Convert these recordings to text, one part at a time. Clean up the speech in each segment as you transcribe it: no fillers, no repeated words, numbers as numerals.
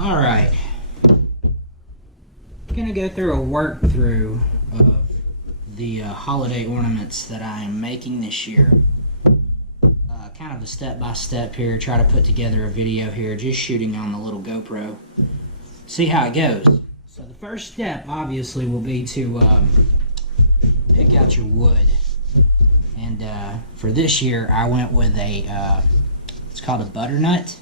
Alright, I'm going to go through a workthrough of the holiday ornaments that I am making this year. Kind of a step-by-step here, try to put together a video here, just shooting on the little GoPro. See how it goes. So the first step, obviously, will be to pick out your wood. And for this year, I went with a, it's called a butternut.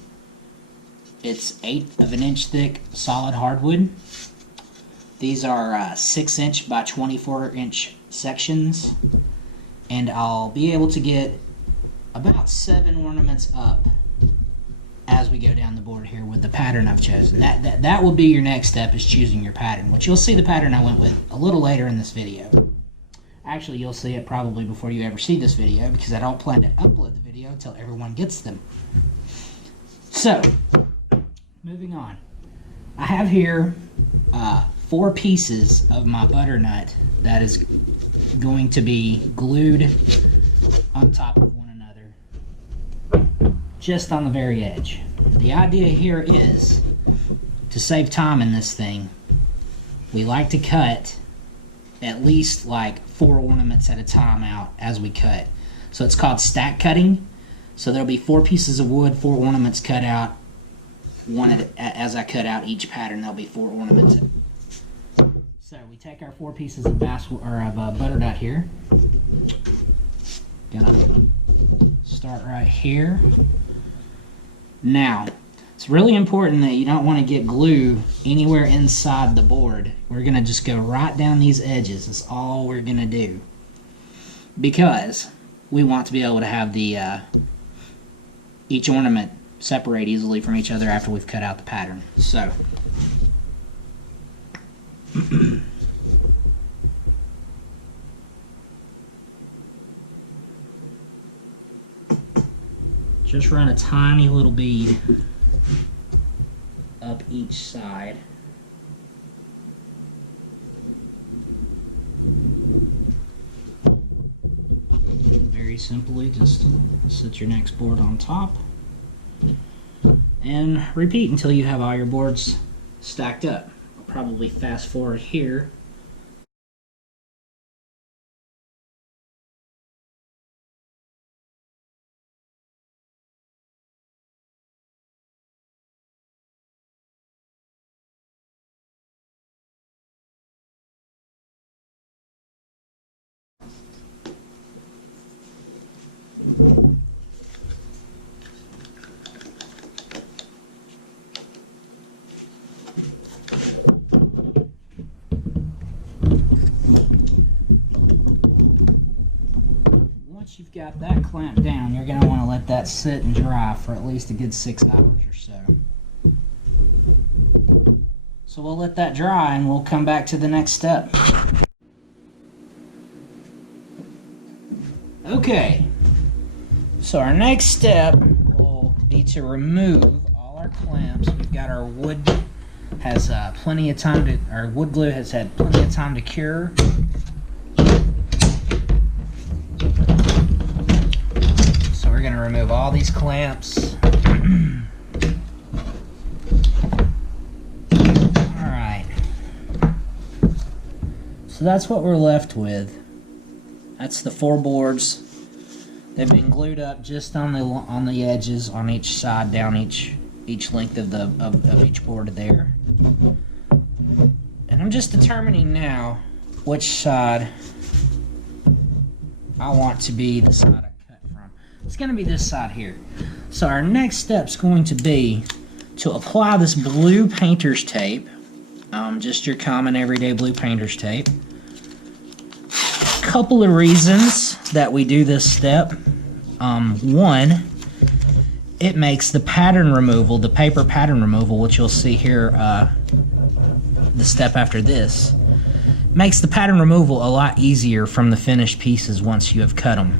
It's 1/8 of an inch thick solid hardwood. These are 6-inch by 24-inch sections. And I'll be able to get about 7 ornaments up as we go down the board here with the pattern I've chosen. That will be your next step, is choosing your pattern, which you'll see the pattern I went with a little later in this video. Actually, you'll see it probably before you ever see this video, because I don't plan to upload the video until everyone gets them. So, moving on. I have here 4 pieces of my butternut that is going to be glued on top of one another, just on the very edge. The idea here is to save time in this thing. We like to cut at least like 4 ornaments at a time out as we cut. So it's called stack cutting. So there'll be 4 pieces of wood, 4 ornaments cut out. As I cut out each pattern, there'll be 4 ornaments. So we take our 4 pieces of butternut here. Gonna start right here. Now, it's really important that you don't want to get glue anywhere inside the board. We're gonna just go right down these edges. That's all we're gonna do, because we want to be able to have the each ornament separate easily from each other after we've cut out the pattern. So just run a tiny little bead up each side. Very simply, just set your next board on top and repeat until you have all your boards stacked up. I'll probably fast forward here. Once you've got that clamped down, you're going to want to let that sit and dry for at least a good 6 hours or so. So we'll let that dry and we'll come back to the next step. Okay, so our next step will be to remove all our clamps. We've got our wood has plenty of time to, our wood glue has had plenty of time to cure. So we're going to remove all these clamps. Alright, so that's what we're left with. That's the 4 boards. They've been glued up just on the edges on each side, down each length of each board there. And I'm just determining now which side I want to be the side I cut from. It's going to be this side here. So our next step is going to be to apply this blue painter's tape, just your common everyday blue painter's tape. Couple of reasons that we do this step. One, it makes the pattern removal, the paper pattern removal, which you'll see here, the step after this, makes the pattern removal a lot easier from the finished pieces once you have cut them.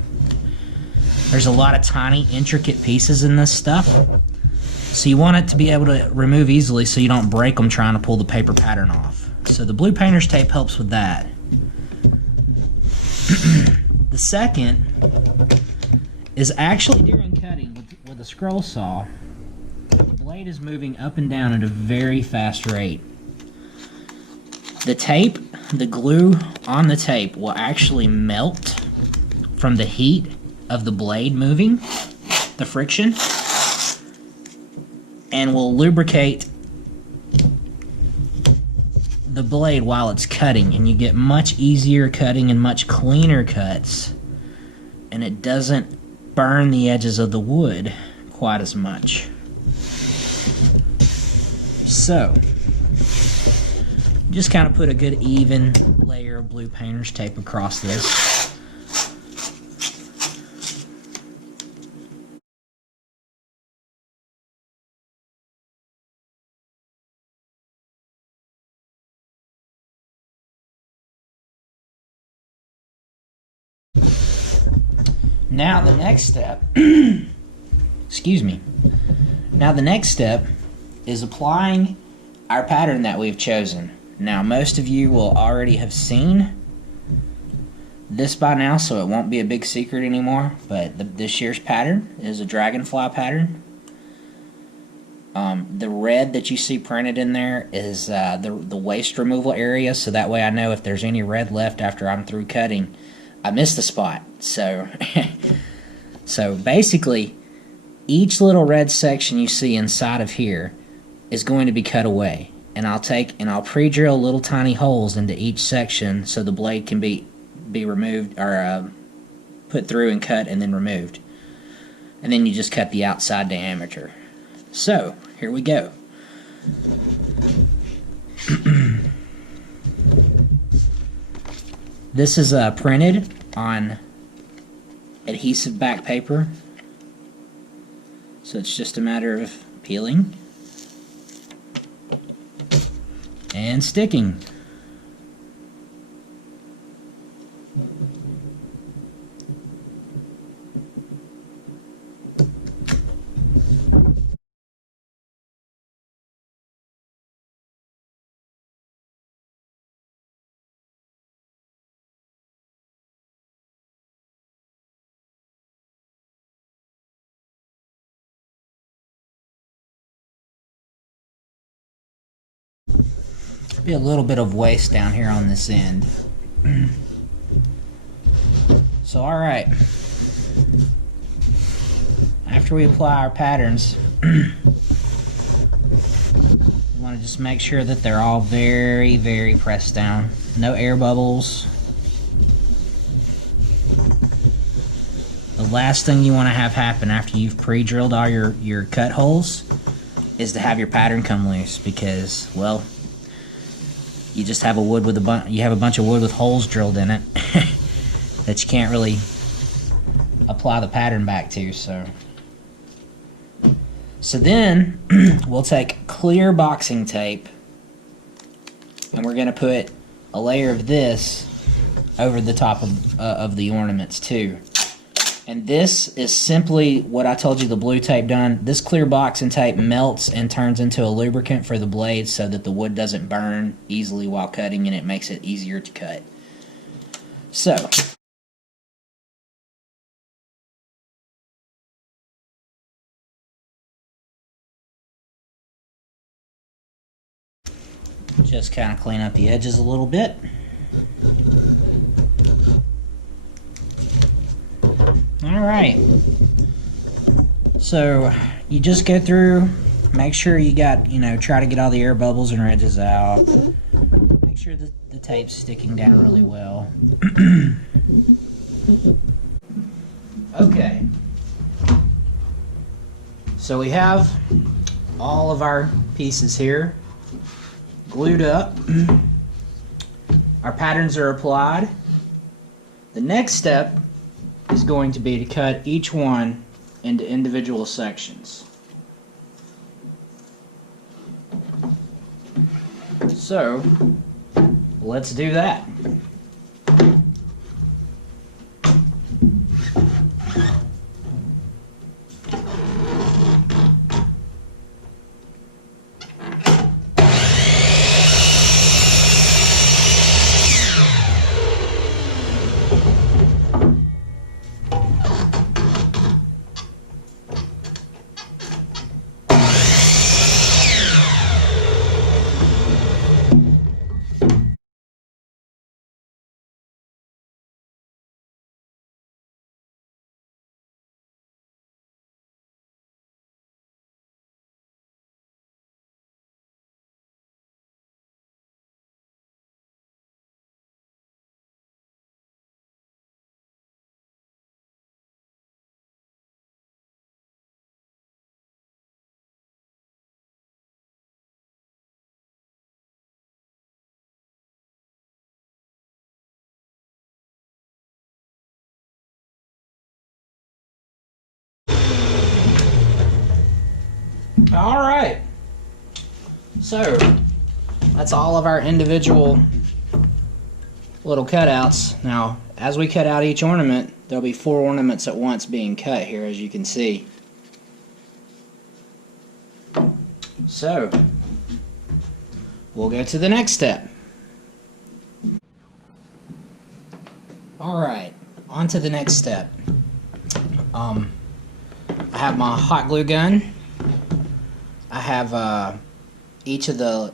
There's a lot of tiny, intricate pieces in this stuff, so you want it to be able to remove easily so you don't break them trying to pull the paper pattern off. So the blue painter's tape helps with that. The second is actually during cutting with a scroll saw, the blade is moving up and down at a very fast rate. The tape, the glue on the tape will actually melt from the heat of the blade moving, the friction, and will lubricate the blade while it's cutting, and you get much easier cutting and much cleaner cuts, and it doesn't burn the edges of the wood quite as much. So, just kind of put a good even layer of blue painter's tape across this. Now the next step, excuse me. Now the next step is applying our pattern that we've chosen. Now most of you will already have seen this by now, so it won't be a big secret anymore, but this year's pattern is a dragonfly pattern. The red that you see printed in there is the waste removal area, so that way I know if there's any red left after I'm through cutting, I missed the spot. So, so basically, each little red section you see inside of here is going to be cut away, and I'll pre-drill little tiny holes into each section so the blade can be removed, or put through and cut and then removed, and then you just cut the outside diameter. So here we go. This is printed on adhesive back paper, so it's just a matter of peeling and sticking. Be a little bit of waste down here on this end. So alright, after we apply our patterns, we want to just make sure that they're all very, very pressed down. No air bubbles. The last thing you want to have happen after you've pre-drilled all your cut holes is to have your pattern come loose, because, well, you just have a wood with you have a bunch of wood with holes drilled in it that you can't really apply the pattern back to. So then we'll take clear boxing tape, and we're going to put a layer of this over the top of the ornaments too. And this is simply what I told you the blue tape done. This clear boxing tape melts and turns into a lubricant for the blade so that the wood doesn't burn easily while cutting, and it makes it easier to cut. So, just kind of clean up the edges a little bit. Alright, so you just go through, make sure you got, try to get all the air bubbles and ridges out. Make sure that the tape's sticking down really well. Okay, so we have all of our pieces here glued up. Our patterns are applied. The next step is going to be to cut each one into individual sections. So, let's do that. All right. So that's all of our individual little cutouts. Now, as we cut out each ornament, there'll be 4 ornaments at once being cut here, as you can see. So, we'll go to the next step. Alright, on to the next step. I have my hot glue gun. I have each of the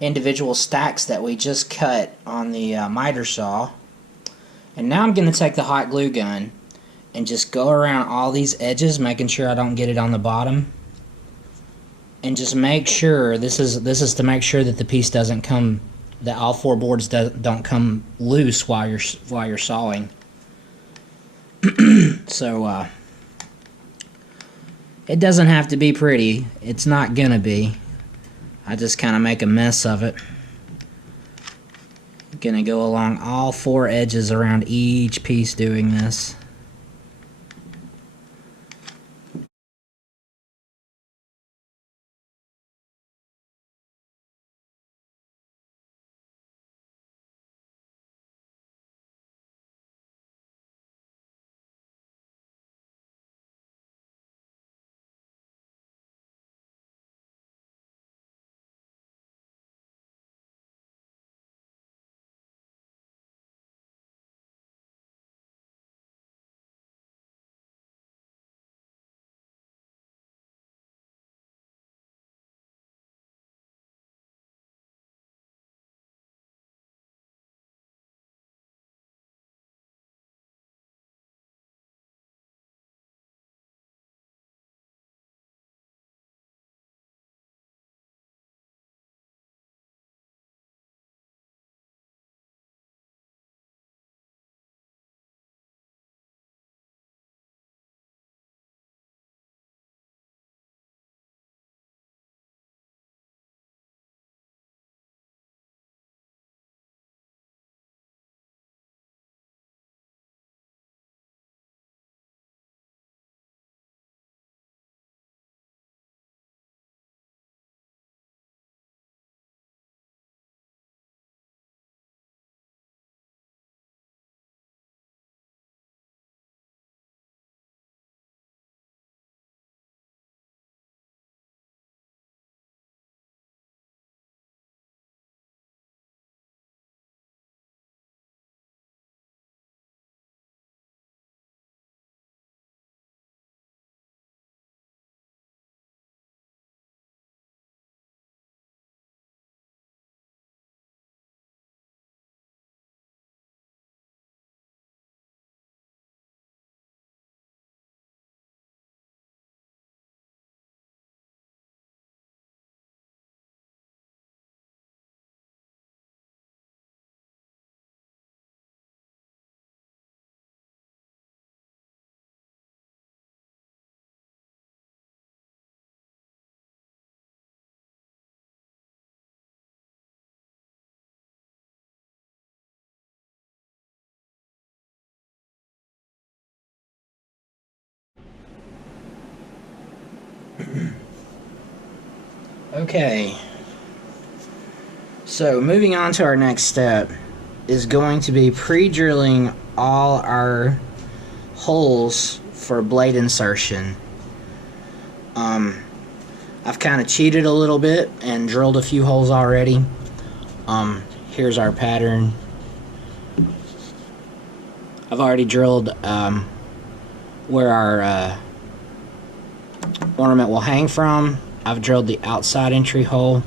individual stacks that we just cut on the miter saw. And now I'm going to take the hot glue gun and just go around all these edges, making sure I don't get it on the bottom. And just make sure, this is to make sure that the piece doesn't come, that all 4 boards don't come loose while you're sawing. So it doesn't have to be pretty. It's not gonna be. I just kind of make a mess of it. Gonna go along all 4 edges around each piece doing this. Okay. So moving on to our next step is going to be pre-drilling all our holes for blade insertion. I've kind of cheated a little bit and drilled a few holes already. Here's our pattern. I've already drilled where our ornament will hang from. I've drilled the outside entry hole.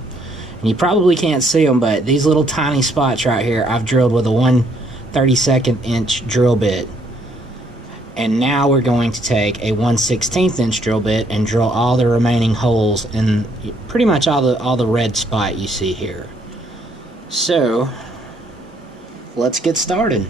And you probably can't see them, but these little tiny spots right here, I've drilled with a 1/32 inch drill bit. And now we're going to take a 1/16 inch drill bit and drill all the remaining holes in pretty much all the red spot you see here. So, let's get started.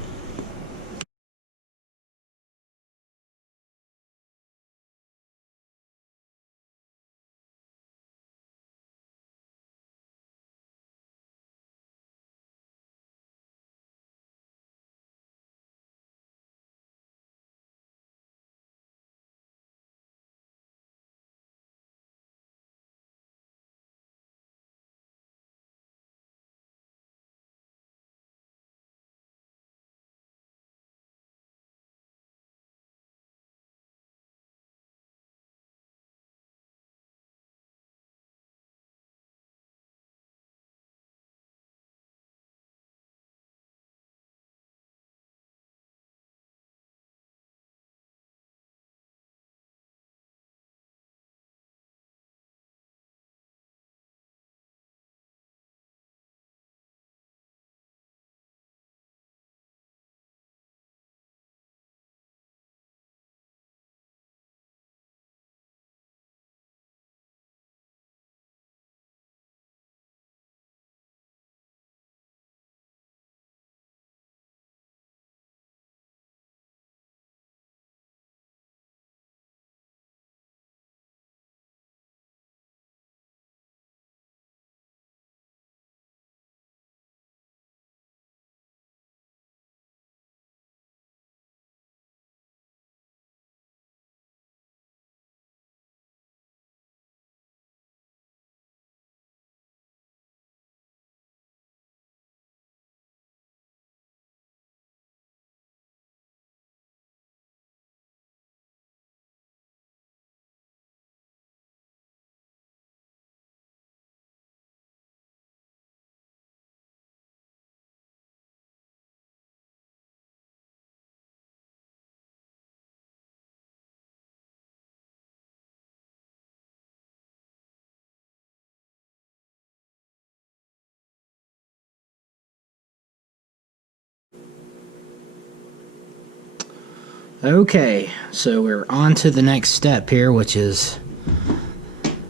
Okay, so we're on to the next step here, which is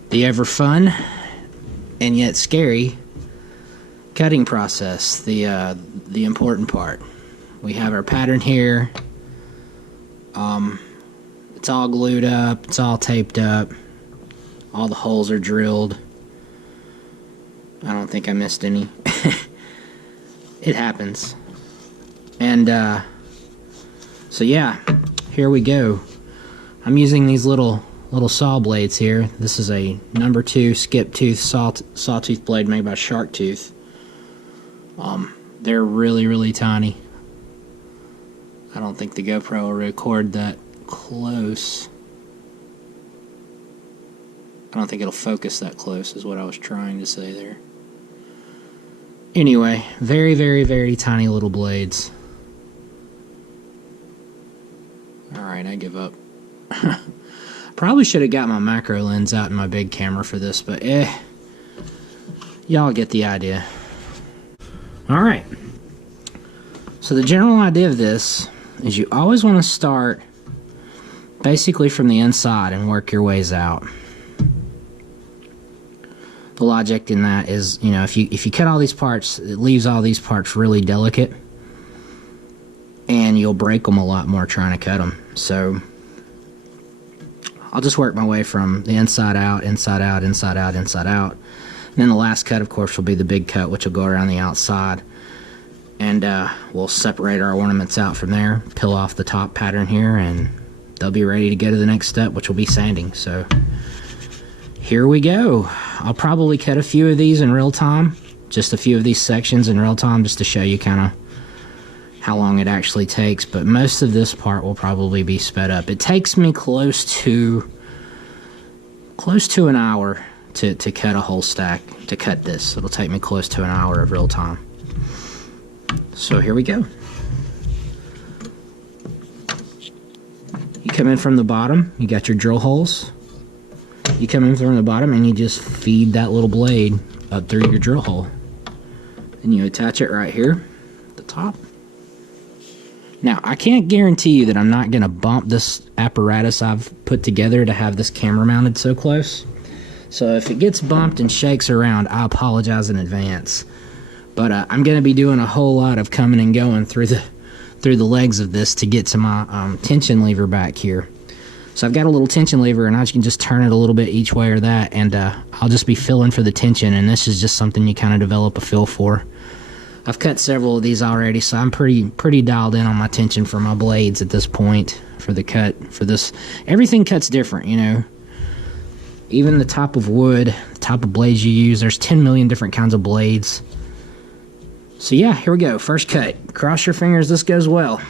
the ever fun and yet scary cutting process, the important part. We have our pattern here. It's all glued up, it's all taped up, all the holes are drilled. I don't think I missed any. It happens. And so yeah, here we go. I'm using these little saw blades here. This is a number 2 skip tooth sawtooth blade made by Shark Tooth. They're really tiny. I don't think the GoPro will record that close. I don't think it'll focus that close is what I was trying to say there. Anyway, very tiny little blades. Alright, I give up. Probably should have got my macro lens out in my big camera for this, but y'all get the idea. Alright, so the general idea of this is you always want to start basically from the inside and work your ways out. The logic in that is, you know, if you cut all these parts, it leaves all these parts really delicate, and you'll break them a lot more trying to cut them. So I'll just work my way from the inside out, inside out, inside out, inside out. And then the last cut, of course, will be the big cut, which will go around the outside. And we'll separate our ornaments out from there, peel off the top pattern here, and they'll be ready to go to the next step, which will be sanding. So here we go. I'll probably cut a few of these in real time, just a few of these sections in real time, just to show you kind of how long it actually takes, but most of this part will probably be sped up. It takes me close to an hour to cut a whole stack, to cut this. It'll take me close to an hour of real time. So here we go. You come in from the bottom, you got your drill holes. You come in from the bottom and you just feed that little blade up through your drill hole. And you attach it right here at the top. Now, I can't guarantee you that I'm not going to bump this apparatus I've put together to have this camera mounted so close. So if it gets bumped and shakes around, I apologize in advance. But I'm going to be doing a whole lot of coming and going through the legs of this to get to my tension lever back here. So I've got a little tension lever, and I can just turn it a little bit each way or that, and I'll just be feeling for the tension, and this is just something you kind of develop a feel for. I've cut several of these already, so I'm pretty dialed in on my tension for my blades at this point for the cut. For this, everything cuts different, you know. Even the top of wood, the top of blades you use, there's 10 million different kinds of blades. So yeah, here we go. First cut. Cross your fingers this goes well.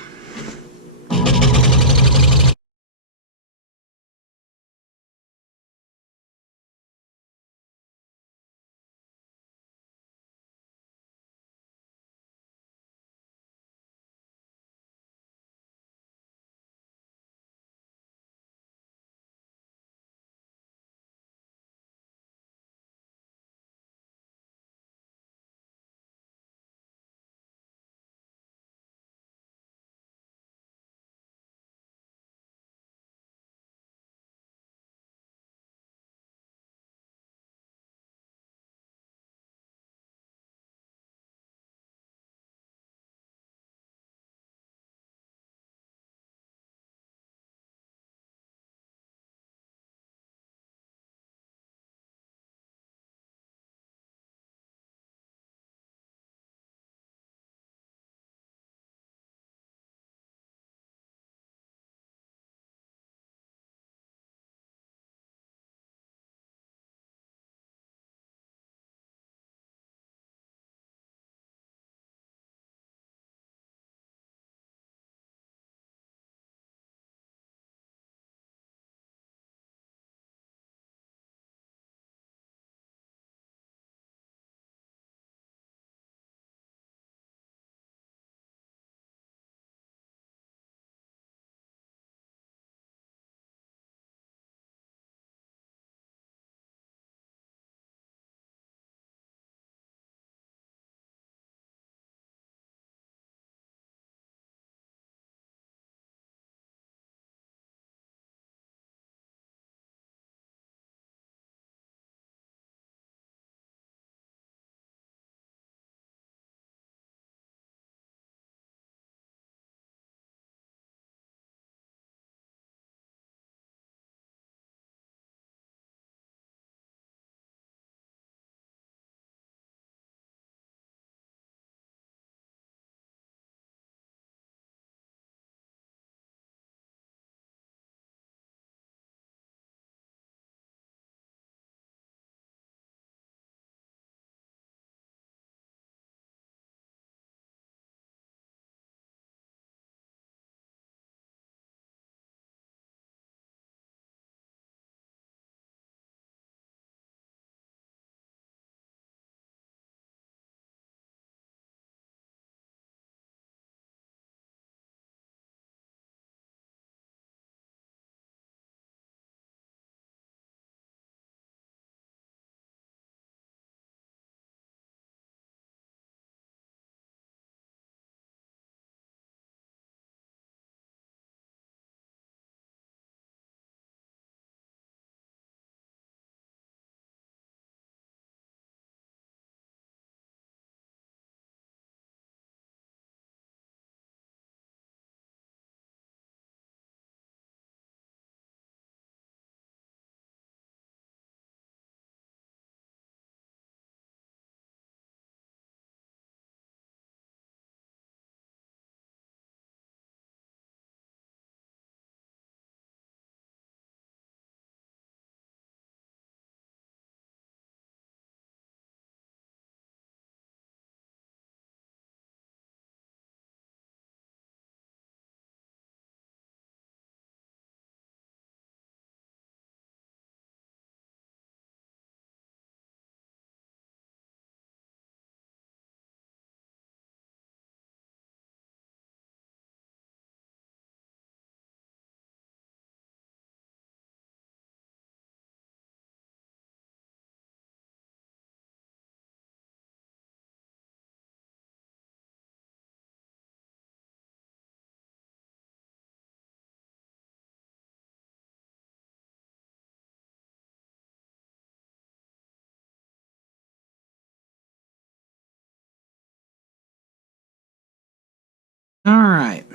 Alright.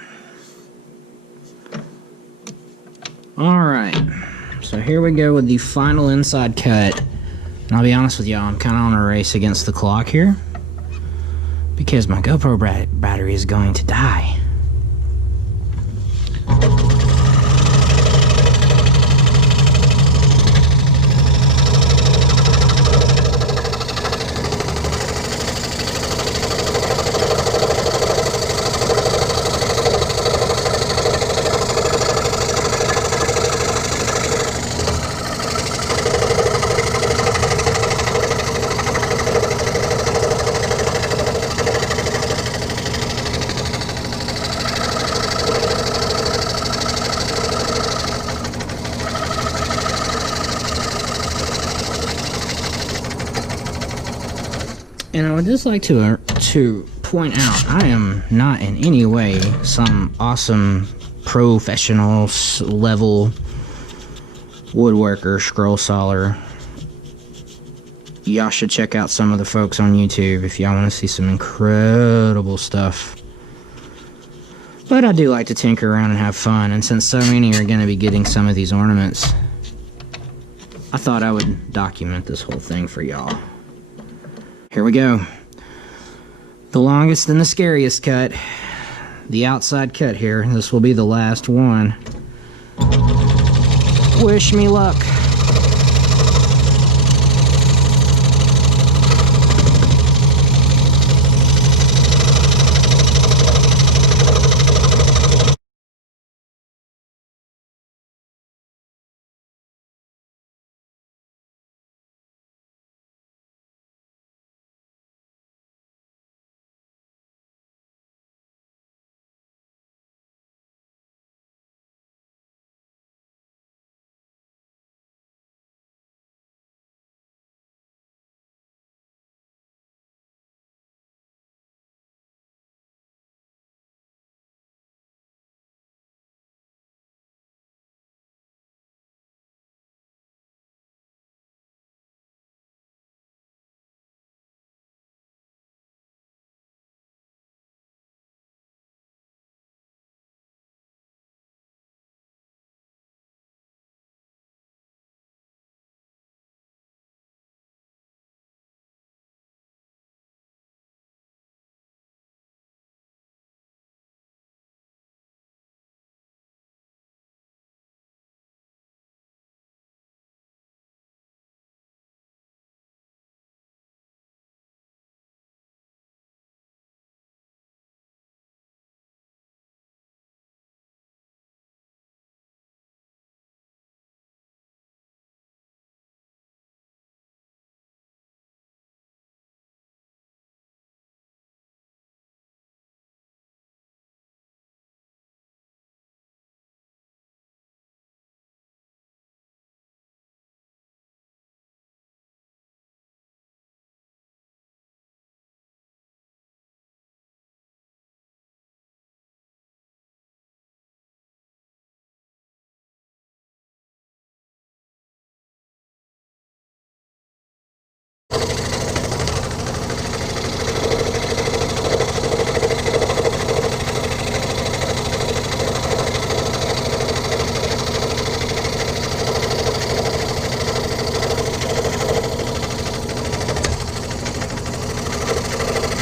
Alright. So here we go with the final inside cut. And I'll be honest with y'all, I'm kind of on a race against the clock here, because my GoPro battery is going to die. And I would just like to point out, I am not in any way some awesome professional level woodworker, scroll sawer. Y'all should check out some of the folks on YouTube if y'all want to see some incredible stuff. But I do like to tinker around and have fun, and since so many are going to be getting some of these ornaments, I thought I would document this whole thing for y'all. Here we go. The longest and the scariest cut. The outside cut here. This will be the last one. Wish me luck.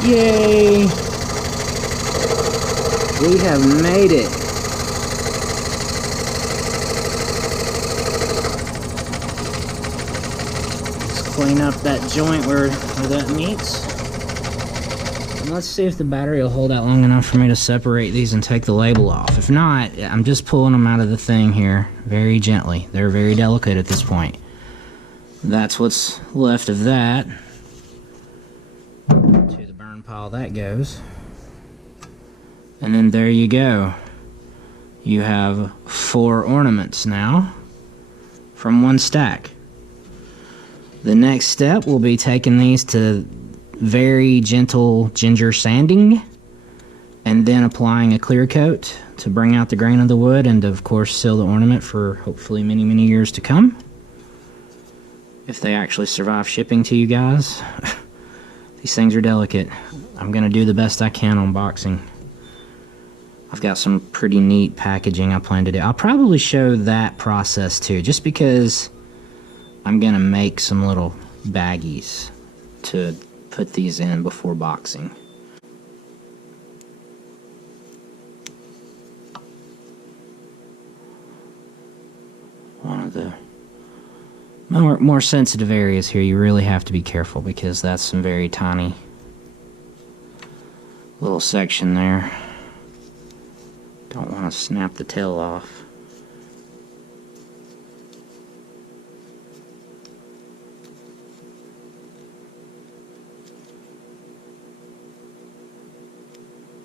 Yay! We have made it. Let's clean up that joint where that meets. And let's see if the battery will hold out long enough for me to separate these and take the label off. If not, I'm just pulling them out of the thing here very gently. They're very delicate at this point. That's what's left of that. To the burn pile that goes. And then there you go. You have 4 ornaments now from one stack. The next step will be taking these to very gentle ginger sanding and then applying a clear coat to bring out the grain of the wood and of course seal the ornament for hopefully many, many years to come. If they actually survive shipping to you guys. These things are delicate. I'm gonna do the best I can unboxing. I've got some pretty neat packaging I plan to do. I'll probably show that process too, just because I'm gonna make some little baggies to put these in before boxing. One of the more sensitive areas here, you really have to be careful because that's some very tiny little section there. Don't want to snap the tail off.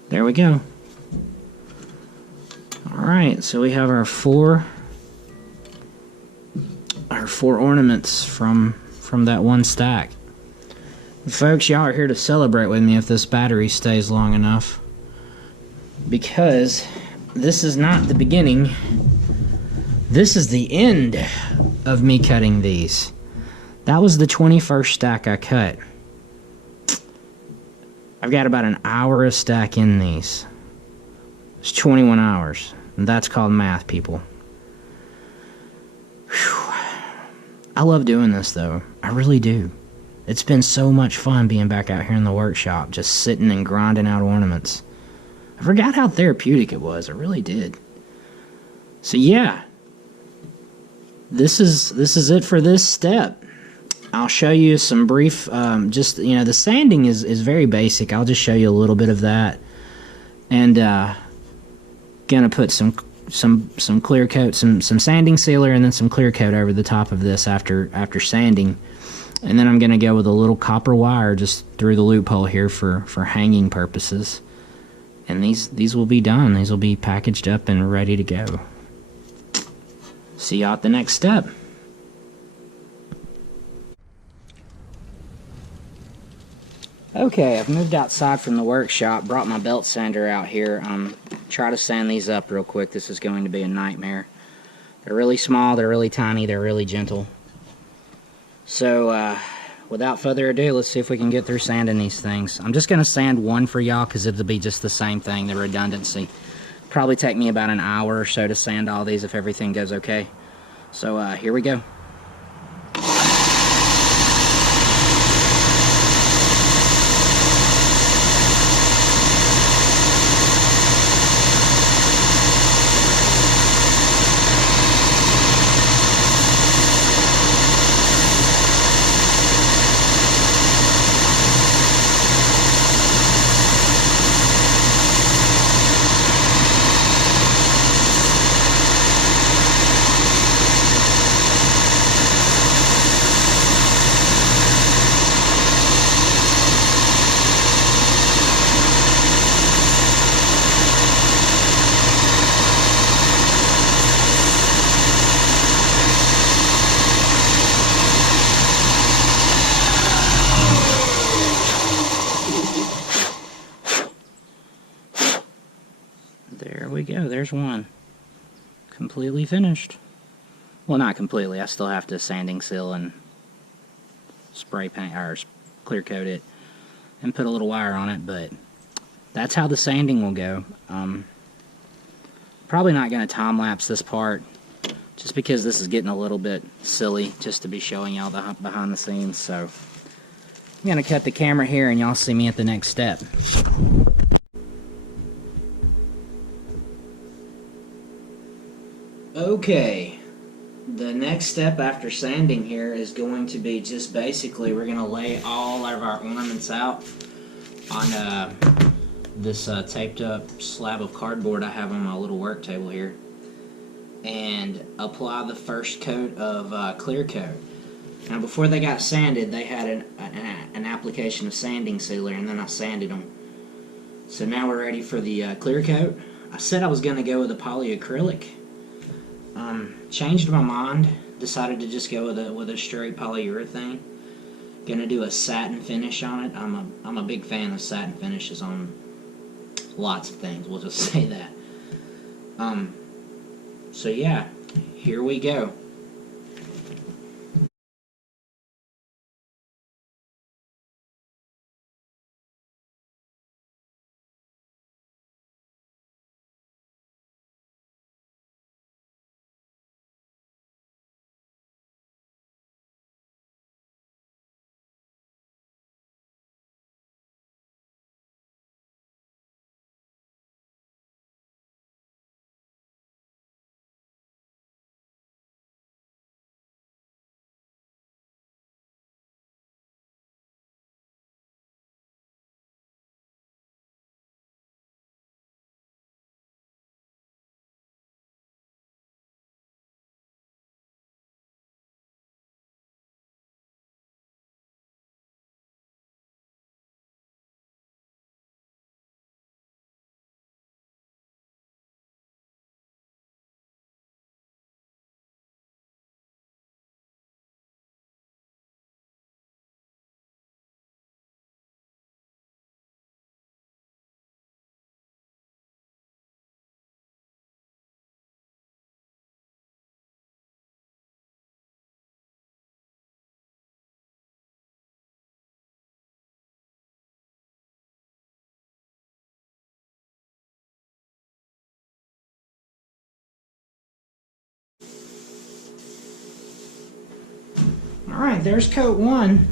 There we go. Alright, so we have our four ornaments from that one stack. Folks, y'all are here to celebrate with me if this battery stays long enough, because this is not the beginning. This is the end of me cutting these. That was the 21st stack I cut. I've got about an hour a stack in these. It's 21 hours. And that's called math, people. Whew. I love doing this, though. I really do. It's been so much fun being back out here in the workshop, just sitting and grinding out ornaments. I forgot how therapeutic it was. I really did. So yeah, this is it for this step. I'll show you some brief, the sanding is very basic. I'll just show you a little bit of that, and gonna put some clear coat, some sanding sealer, and then some clear coat over the top of this after sanding. And then I'm going to go with a little copper wire just through the loophole here for hanging purposes. And these will be done. These will be packaged up and ready to go. See y'all at the next step. Okay, I've moved outside from the workshop, brought my belt sander out here. Try to sand these up real quick. This is going to be a nightmare. They're really small, they're really tiny, they're really gentle. So, without further ado, let's see if we can get through sanding these things. I'm just going to sand one for y'all because it'll be just the same thing, the redundancy. Probably take me about an hour or so to sand all these if everything goes okay. So, here we go. There we go, there's one. Completely finished. Well, not completely, I still have to sanding seal and spray paint, or clear coat it, and put a little wire on it, but that's how the sanding will go. Probably not going to time-lapse this part, just because this is getting a little bit silly, just to be showing y'all the behind the scenes, so I'm going to cut the camera here and y'all see me at the next step. Okay, the next step after sanding here is going to be just basically we're going to lay all of our ornaments out on this taped up slab of cardboard I have on my little work table here, and apply the first coat of clear coat. Now before they got sanded, they had an application of sanding sealer, and then I sanded them. So now we're ready for the clear coat. I said I was going to go with a polyacrylic. Changed my mind, decided to just go with a straight polyurethane. Gonna do a satin finish on it. I'm a big fan of satin finishes on lots of things, we'll just say that. So yeah, here we go. Alright, there's coat 1.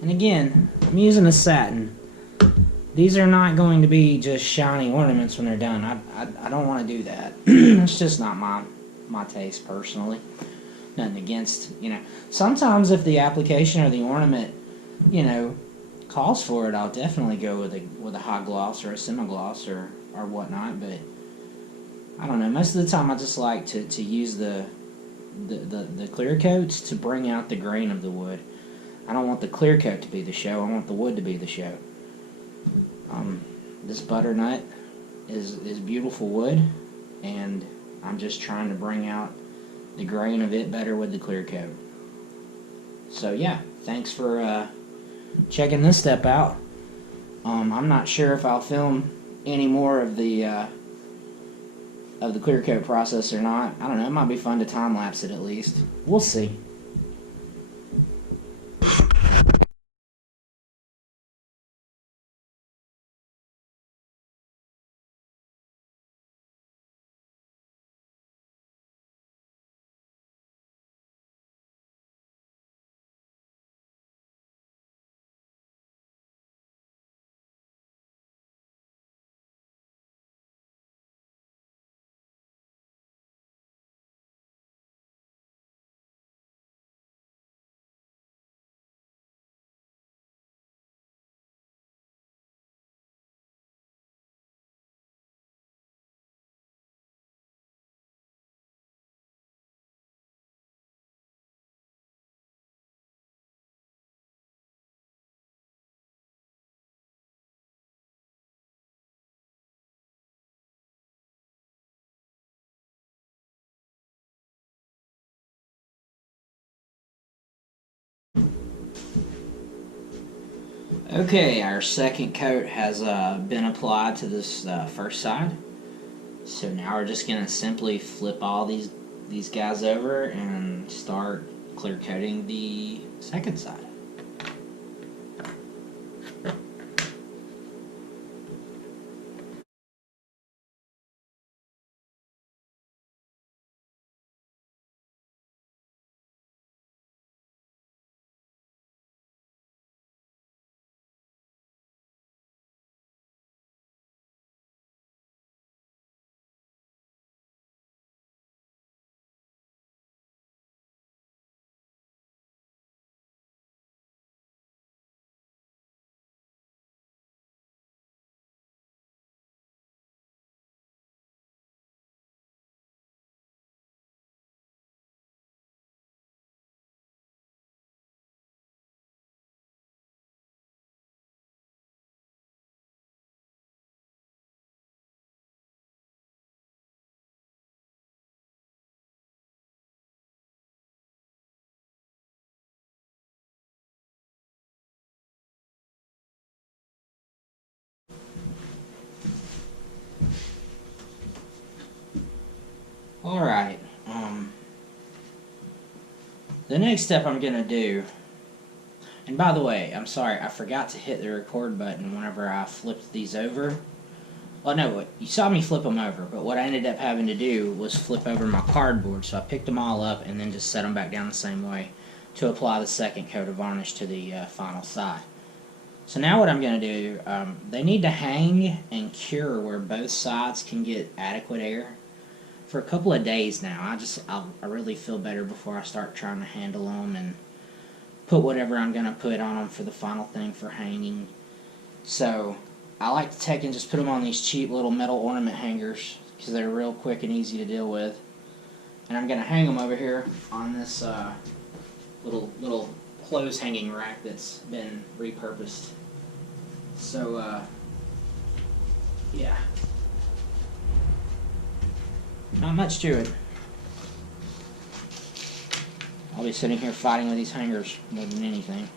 And again, I'm using a satin. These are not going to be just shiny ornaments when they're done. I don't want to do that. It's just not my taste personally. Nothing against, sometimes if the application or the ornament, calls for it, I'll definitely go with a high gloss or a semi-gloss or whatnot, but I don't know. Most of the time I just like to use the clear coats to bring out the grain of the wood. I don't want the clear coat to be the show. I want the wood to be the show. This butternut is beautiful wood, and I'm just trying to bring out the grain of it better with the clear coat. So yeah, thanks for checking this step out. I'm not sure if I'll film any more of the clear coat process or not. I don't know. It might be fun to time lapse it at least. We'll see. Okay, our second coat has been applied to this first side. So now we're just gonna simply flip all these guys over and start clear coating the second side. Alright, the next step I'm gonna do, and by the way, I'm sorry, I forgot to hit the record button whenever I flipped these over. Well, no, you saw me flip them over, but what I ended up having to do was flip over my cardboard, so I picked them all up and then just set them back down the same way to apply the second coat of varnish to the final side. So now what I'm going to do, they need to hang and cure where both sides can get adequate air for a couple of days now. I really feel better before I start trying to handle them and put whatever I'm going to put on them for the final thing for hanging. So I like to take and just put them on these cheap little metal ornament hangers because they're real quick and easy to deal with. And I'm going to hang them over here on this little clothes hanging rack that's been repurposed. So yeah, not much to it. I'll be sitting here fighting with these hangers more than anything.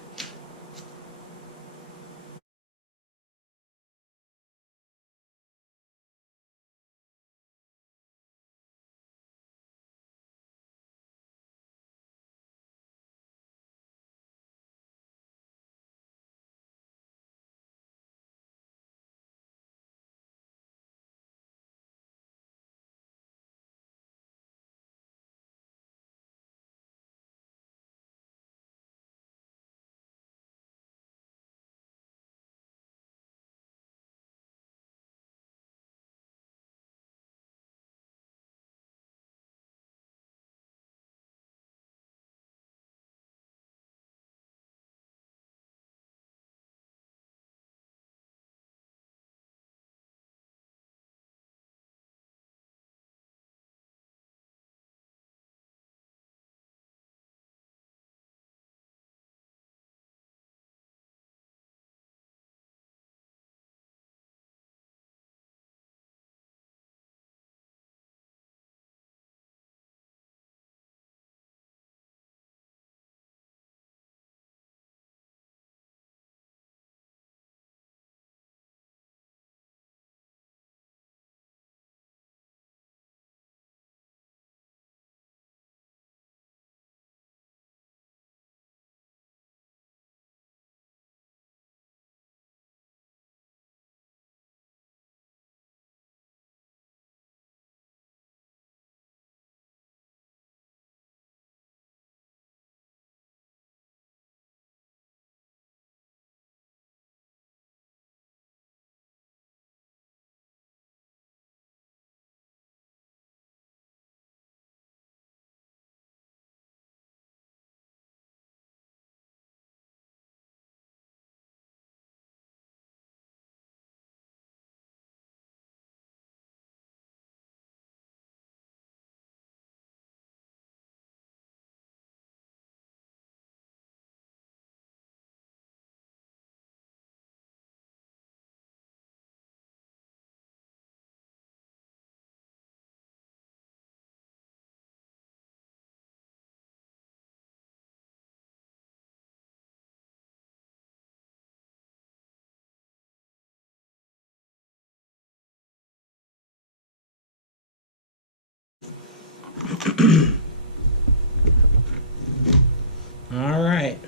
Alright.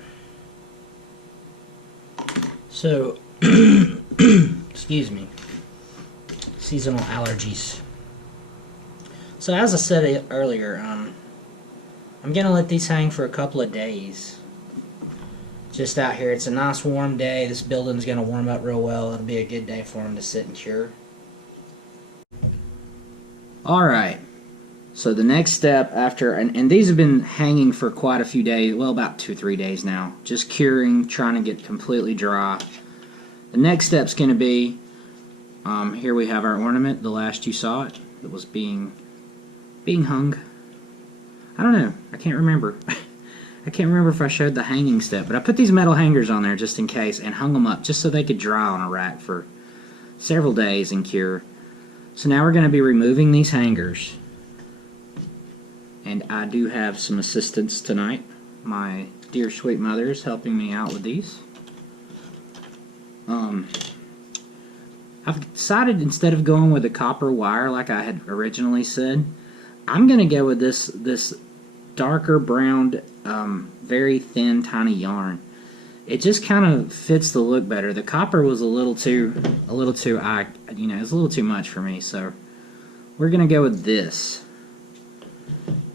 So, excuse me. Seasonal allergies. So as I said earlier, I'm going to let these hang for a couple of days. Just out here. It's a nice warm day. This building's going to warm up real well. It'll be a good day for them to sit and cure. Alright. So the next step after, and these have been hanging for quite a few days, well, about 2-3 days now. Just curing, trying to get completely dry. The next step's going to be, here we have our ornament, the last you saw it. It was being hung. I don't know. I can't remember. I can't remember if I showed the hanging step, but I put these metal hangers on there just in case and hung them up just so they could dry on a rack for several days and cure. So now we're going to be removing these hangers. And I do have some assistance tonight. My dear sweet mother is helping me out with these. I've decided instead of going with a copper wire like I had originally said, I'm going to go with this darker brown, very thin, tiny yarn. It just kind of fits the look better. The copper was a little too, it's a little too much for me. So we're going to go with this.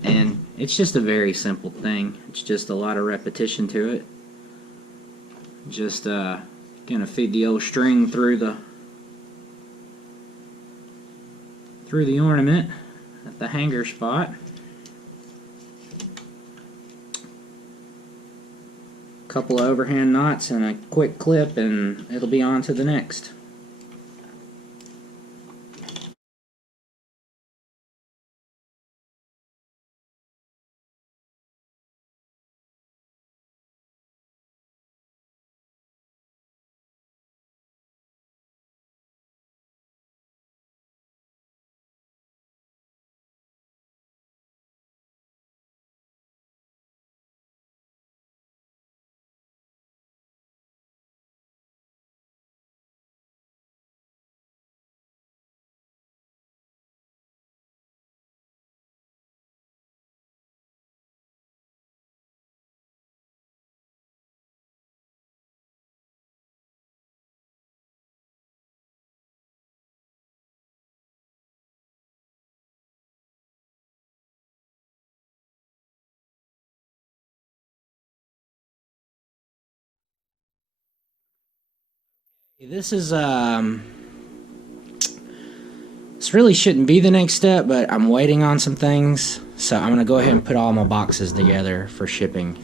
And it's just a very simple thing. It's just a lot of repetition to it. Just gonna feed the old string through the ornament at the hanger spot. Couple of overhand knots and a quick clip, and it'll be on to the next. This is this really shouldn't be the next step, but I'm waiting on some things, so I'm gonna go ahead and put all my boxes together for shipping.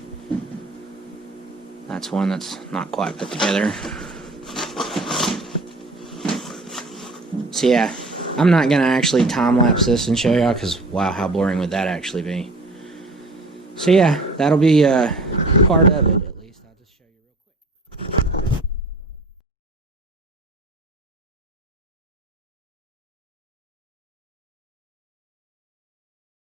That's one that's not quite put together. So yeah, I'm not gonna actually time-lapse this and show y'all, because wow, how boring would that actually be. So yeah, that'll be part of it.